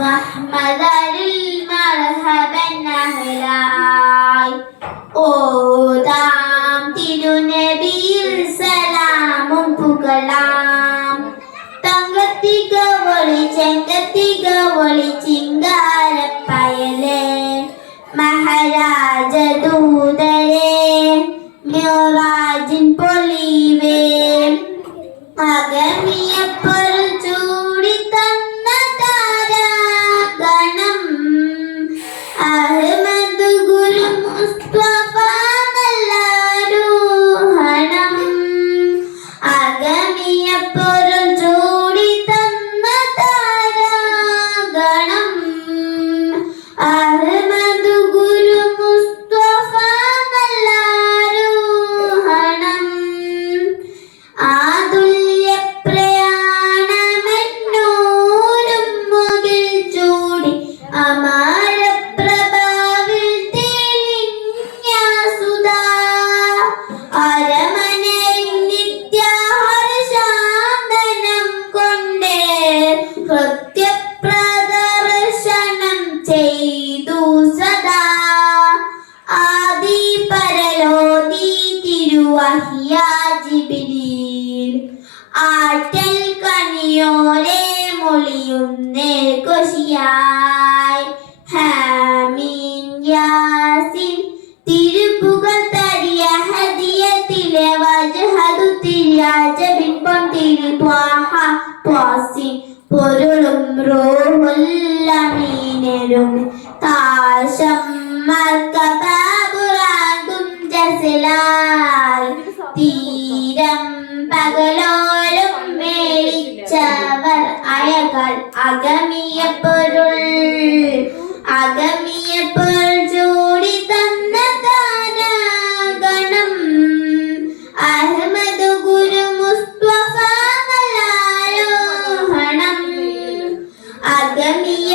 മഹ്മദരിൽ മർഹബൻ അഹ്ലായി ഓതാം തിരുനബിയിൽ സലാമും പുകളാം തങ്കത്തിക ഒളി ചെങ്കത്തിക ഒളി ചിങ്കാരപ്പയലേ മഹാരാജ ദൂതരേ മിറാജിൻ പൊലിവേ അഗമിയപ്പോൾ ചൂടി തന്ന താരാഗണം അഹ്മദ് ഗുരു മുസ്തഫ നല്ലാരൂഹണം അഗമിയപ്പോൾ ചൂടി തന്ന താരാഗണം അഹ്മദ് ഗുരു മുസ്തഫ നല്ലാരൂഹണം ആതുല്യ പ്രയാണമെന്നൂരും മുകിൽ ചൂടി അമാര പ്രഭാവിൽ തെളിഞ്ഞ സുധാ അരമനയിൽ നിത്യഹർഷാന്തനം കൊണ്ടേ കൃത്യപ്രദർശനം ചെയ്തു സദാ ആദി പരലോതി തിരുവഹിയ ജിബ്രീൽ ആറ്റൽ കനിയോരെ മൊളിയുന്നേ കൊശിയായി ഹാമീൻ യാസിൻ തിരുപ്പുകൾ തരിയ ഹദിയത്തിലെ വജ്ഹദു തിരിയാജബിൻ പൊൻ തിരു ത്വാഹ ത്വാസിൻ പൊരുളും റൂഹുല്ലമീനരും താശം മർക്കബുറാകും ജസലാൽ തീരം പകലോലും മേളിച്ചവർ അയകൾ അഗമിയ പൊരുൾ ചൂടി തന്ന താരാഗണം അഹ്മദ് ഗുരു മുസ്തഫ നല്ലാരോഹണം അഗമിയ